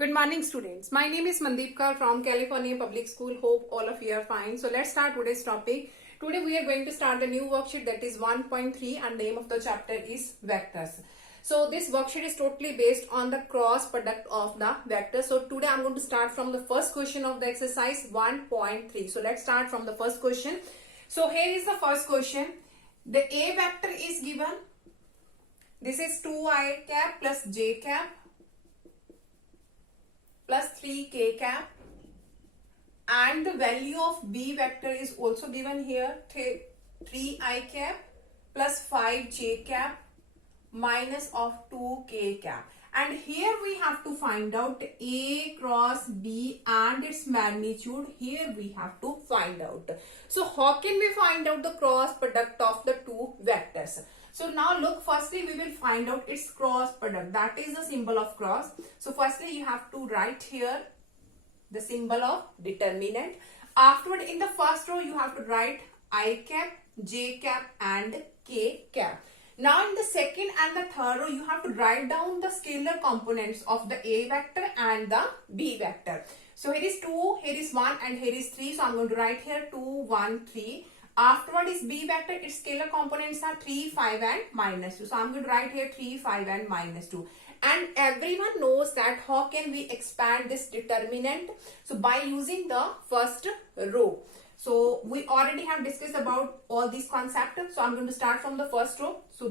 Good morning, students. My name is Mandeep Kaur from California Public School. Hope all of you are fine. So let's start today's topic. Today we are going to start a new worksheet, that is 1.3, and name of the chapter is vectors. So this worksheet is totally based on the cross product of the vectors. So today I'm going to start from the first question of the exercise 1.3. So let's start from the first question. So here is the first question. The A vector is given. This is 2i cap plus j cap plus 3k cap, and the value of B vector is also given here, 3i cap plus 5j cap minus of 2k cap. And here we have to find out A cross B and its magnitude. Here we have to find out. So how can we find out the cross product of the two vectors? So now look, firstly we will find out its cross product. That is the symbol of cross. So firstly you have to write here the symbol of determinant. Afterward, in the first row you have to write I cap, j cap and k cap. Now in the second and the third row you have to write down the scalar components of the A vector and the B vector. So here is 2, here is 1 and here is 3. So I'm going to write here 2, 1, 3. Afterward is B vector, its scalar components are 3, 5 and minus 2. So I'm going to write here 3, 5 and minus 2. And everyone knows that how can we expand this determinant? So by using the first row. So we already have discussed about all these concepts. So I'm going to start from the first row. So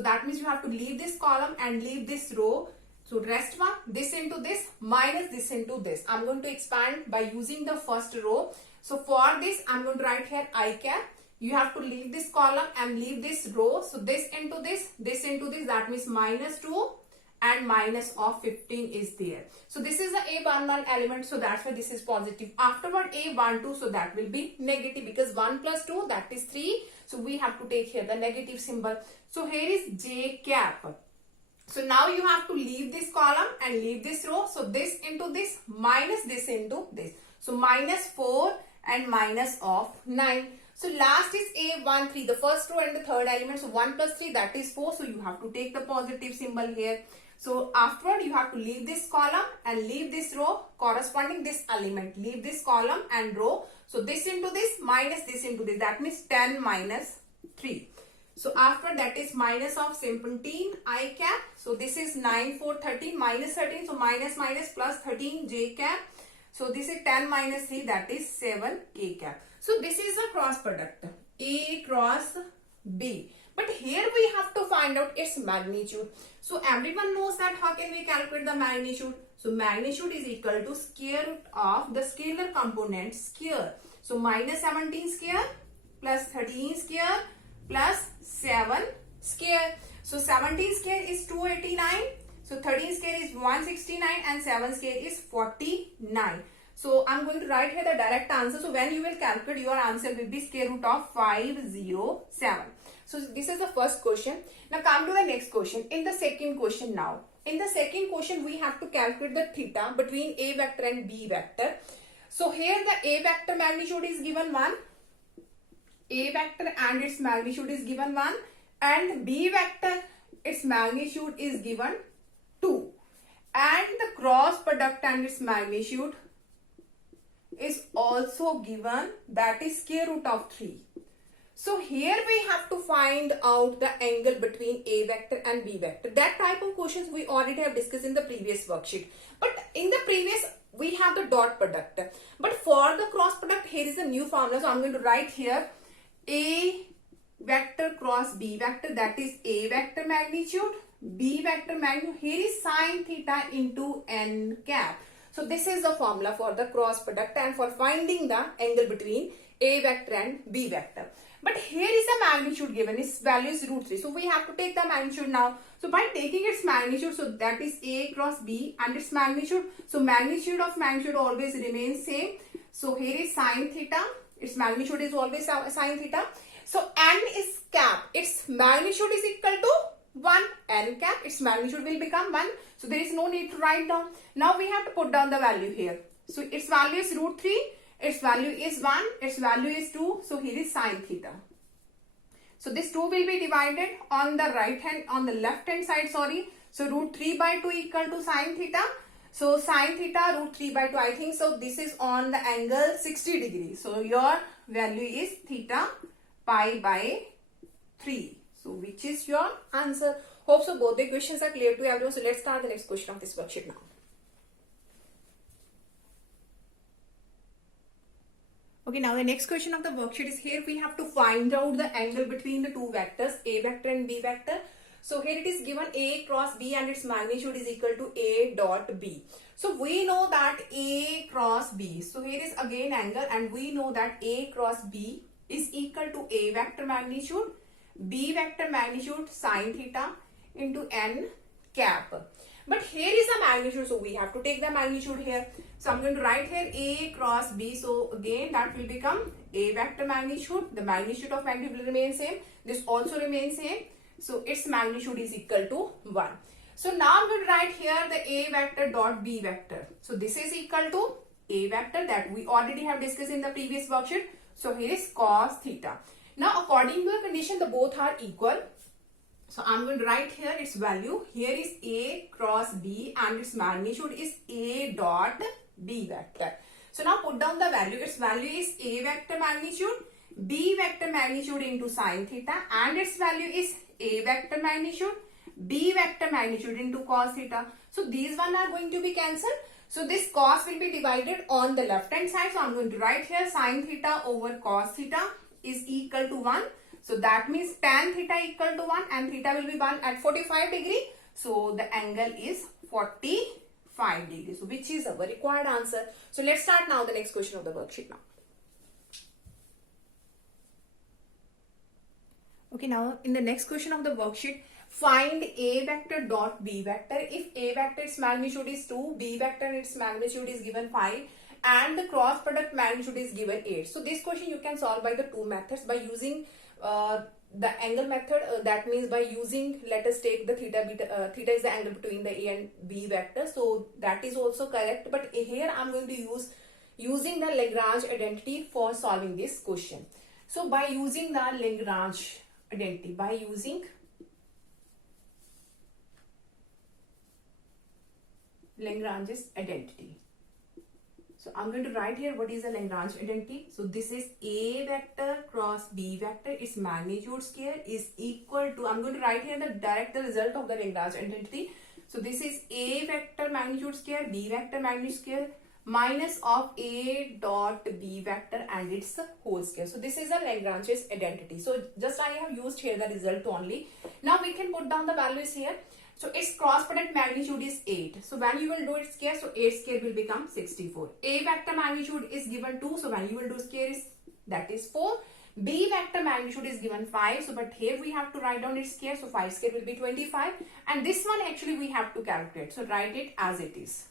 that means you have to leave this column and leave this row. So rest one, this into this minus this into this. I'm going to expand by using the first row. So for this, I'm going to write here I cap. You have to leave this column and leave this row. So this into this into this. That means minus 2 and minus of 15 is there. So this is the A11 element. So that's why this is positive. Afterward A12. So that will be negative because 1 plus 2 that is 3. So we have to take here the negative symbol. So here is J cap. So now you have to leave this column and leave this row. So this into this minus this into this. So minus 4 and minus of 9. So last is A13, the first row and the third element. So 1 plus 3 that is 4. So you have to take the positive symbol here. So afterward you have to leave this column and leave this row corresponding this element. Leave this column and row. So this into this minus this into this. That means 10 minus 3. So after that is minus of 17 I cap. So this is 9, 4, 13 minus 13. So minus plus 13 j cap. So this is 10 minus 3 that is 7 k cap. So this is a cross product A cross B. But here we have to find out its magnitude. So everyone knows that how can we calculate the magnitude? So magnitude is equal to square root of the scalar component square. So minus 17 square plus 13 square plus 7 square. So 17 square is 289. So 13 square is 169 and 7 square is 49. So I'm going to write here the direct answer. So when you will calculate, your answer will be square root of 507. So this is the first question. Now come to the next question. In the second question now. In the second question we have to calculate the theta between A vector and B vector. So here the A vector magnitude is given 1. A vector and its magnitude is given 1. And B vector, its magnitude is given 2. And the cross product and its magnitude is also given, that is square root of 3. So here we have to find out the angle between A vector and B vector. That type of questions we already have discussed in the previous worksheet. But in the previous we have the dot product. But for the cross product, here is a new formula. So I'm going to write here A vector cross B vector, that is A vector magnitude, B vector magnitude. Here is sine theta into n cap. So this is the formula for the cross product and for finding the angle between A vector and B vector. But here is the magnitude given, its value is root 3. So we have to take the magnitude now. So by taking its magnitude, so that is A cross B and its magnitude. So magnitude of magnitude always remains same. So here is sine theta, its magnitude is always sine theta. So n is cap, its magnitude is equal to 1, n cap, its magnitude will become 1. So there is no need to write down. Now we have to put down the value here. So its value is root 3, its value is 1, its value is 2. So here is sine theta. So this 2 will be divided on the left hand side, sorry. So root 3 by 2 equal to sine theta. So sin theta root 3 by 2. I think so this is on the angle 60 degrees. So your value is theta pi by 3. So which is your answer? Hope so both the questions are clear to everyone. So let's start the next question of this worksheet now. Okay, now the next question of the worksheet is here we have to find out the angle between the two vectors, A vector and B vector. So here it is given A cross B and its magnitude is equal to A dot B. So we know that A cross B. So here is again angle and we know that A cross B is equal to A vector magnitude, B vector magnitude sin theta into n cap. But here is a magnitude, so we have to take the magnitude here. So I'm going to write here A cross B. So again that will become A vector magnitude. The magnitude of magnitude will remain same. This also remains same. So its magnitude is equal to 1. So now I'm going to write here the A vector dot B vector. So this is equal to A vector that we already have discussed in the previous worksheet. So here is cos theta. Now according to the condition, the both are equal. So I'm going to write here its value. Here is A cross B and its magnitude is A dot B vector. So now put down the value. Its value is A vector magnitude, B vector magnitude into sin theta and its value is A vector magnitude, B vector magnitude into cos theta. So these one are going to be cancelled. So this cos will be divided on the left hand side. So I'm going to write here sin theta over cos theta is equal to 1. So that means tan theta equal to 1 and theta will be 1 at 45 degree. So the angle is 45 degrees. So which is our required answer. So let's start now the next question of the worksheet now. Okay, now in the next question of the worksheet, find A vector dot B vector. If A vector its magnitude is 2, B vector its magnitude is given 5 and the cross product magnitude is given 8. So this question you can solve by the two methods, by using the angle method, that means by using, let us take the theta theta is the angle between the A and B vector, so that is also correct. But here I'm going to using the Lagrange identity for solving this question. So by using the Lagrange identity, by using Lagrange's identity. So I'm going to write here what is the Lagrange identity. So this is A vector cross B vector. Its magnitude square is equal to, I'm going to write here the result of the Lagrange identity. So this is A vector magnitude square, B vector magnitude square minus of A dot B vector and its whole square. So this is a Lagrange's identity. So just I have used here the result only. Now we can put down the values here. So its cross product magnitude is 8. So when you will do its square, so 8 square will become 64. A vector magnitude is given 2. So when you will do square is, that is 4. B vector magnitude is given 5. So but here we have to write down its square. So 5 square will be 25. And this one actually we have to calculate. So write it as it is.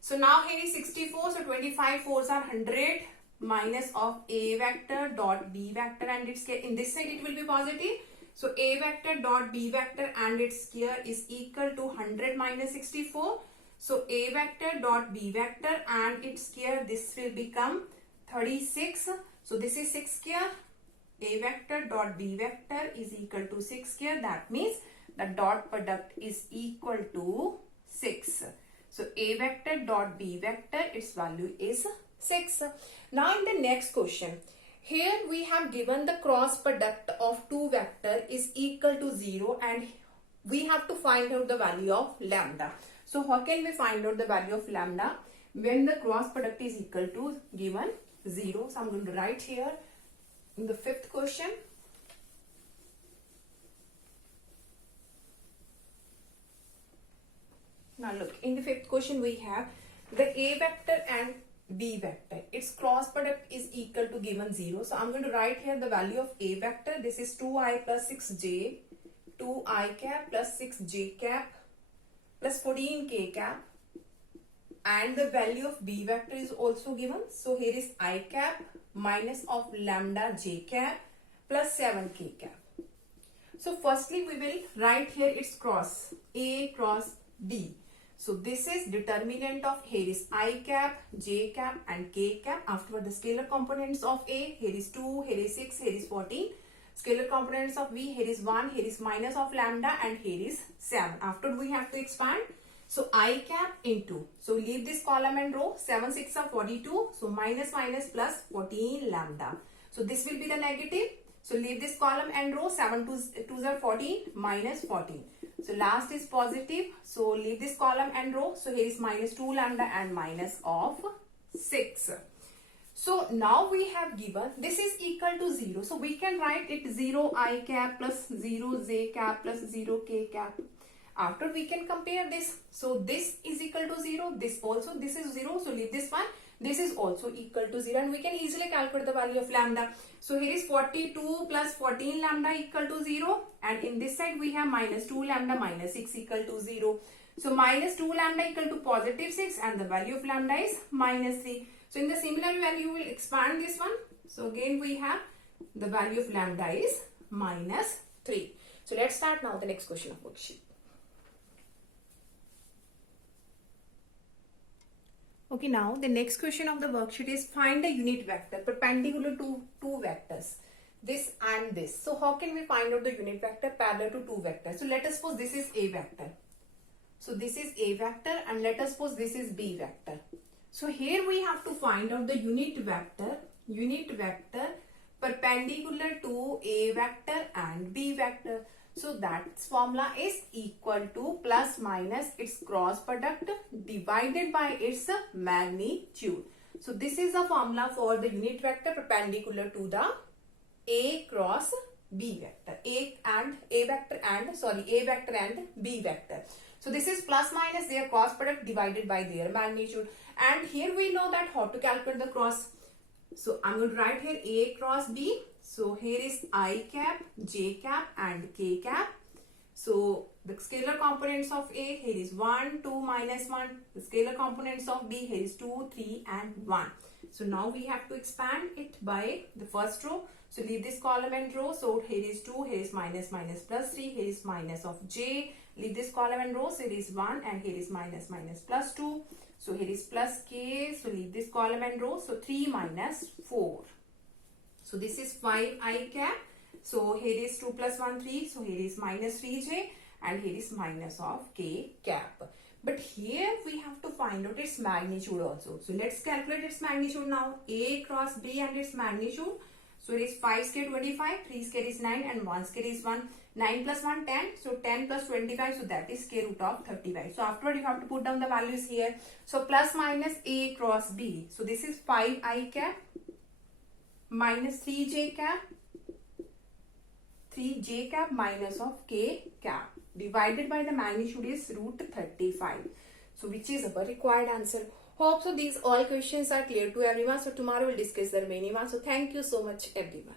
So now here is 64. So 25 4s are 100 minus of A vector dot B vector and its square. In this side it will be positive. So A vector dot B vector and its square is equal to 100 minus 64. So A vector dot B vector and its square, this will become 36. So this is 6 square. A vector dot B vector is equal to 6 square. That means the dot product is equal to 6. So A vector dot B vector, its value is 6. Now in the next question, here we have given the cross product of two vector is equal to 0 and we have to find out the value of lambda. So how can we find out the value of lambda when the cross product is equal to given 0? So I'm going to write here in the fifth question. Now look, in the fifth question we have the A vector and B vector. Its cross product is equal to given 0. So I'm going to write here the value of A vector. This is 2i plus 6j, 2i cap plus 6j cap plus 14k cap. And the value of B vector is also given. So here is I cap minus of lambda j cap plus 7k cap. So firstly we will write here its cross, A cross B. So this is determinant of, here is I cap, j cap and k cap. Afterward the scalar components of A, here is 2, here is 6, here is 14. Scalar components of B, here is 1, here is minus of lambda and here is 7. After we have to expand. So I cap into, so leave this column and row, 7 6 are 42, so minus minus plus 14 lambda. So this will be the negative. So leave this column and row, 7 2s are 14, minus 14. So last is positive, so leave this column and row. So here is minus 2 lambda and minus of 6. So now we have given this is equal to 0. So we can write it 0 I cap plus 0 j cap plus 0 k cap. After we can compare this. So this is equal to 0. This also, this is 0. So leave this one. This is also equal to 0 and we can easily calculate the value of lambda. So here is 42 plus 14 lambda equal to 0 and in this side we have minus 2 lambda minus 6 equal to 0. So minus 2 lambda equal to positive 6 and the value of lambda is minus 3. So in the similar value we will expand this one. So again we have the value of lambda is minus 3. So let's start now the next question of worksheet. Okay, now the next question of the worksheet is find the unit vector perpendicular to two vectors, this and this. So how can we find out the unit vector parallel to two vectors? So let us suppose this is A vector. So this is A vector and let us suppose this is B vector. So here we have to find out the unit vector perpendicular to A vector and B vector. So that formula is equal to plus minus its cross product divided by its magnitude. So this is the formula for the unit vector perpendicular to the A cross B vector. A vector and B vector. So this is plus minus their cross product divided by their magnitude. And here we know that how to calculate the cross. So I'm going to write here A cross B. So here is I cap, J cap and K cap. So the scalar components of A, here is 1, 2, minus 1. The scalar components of B, here is 2, 3 and 1. So now we have to expand it by the first row. So leave this column and row. So here is 2, here is minus, minus plus 3, here is minus of J. Leave this column and row. So here is 1 and here is minus, minus plus 2. So here is plus K. So leave this column and row. So 3 minus 4. So this is 5 I cap. So here is 2 plus 1, 3. So here is minus 3j and here is minus of K cap. But here we have to find out its magnitude also. So let's calculate its magnitude now. A cross B and its magnitude. So it is 5 square 25, 3 square is 9 and 1 square is 1. 9 plus 1, 10. So 10 plus 25, so that is square root of 35. So afterward you have to put down the values here. So plus minus A cross B. So this is 5 I cap minus 3j cap, 3j cap minus of K cap divided by the magnitude is root 35. So which is our required answer. Hope so these all questions are clear to everyone. So tomorrow we'll discuss the remaining one. So thank you so much everyone.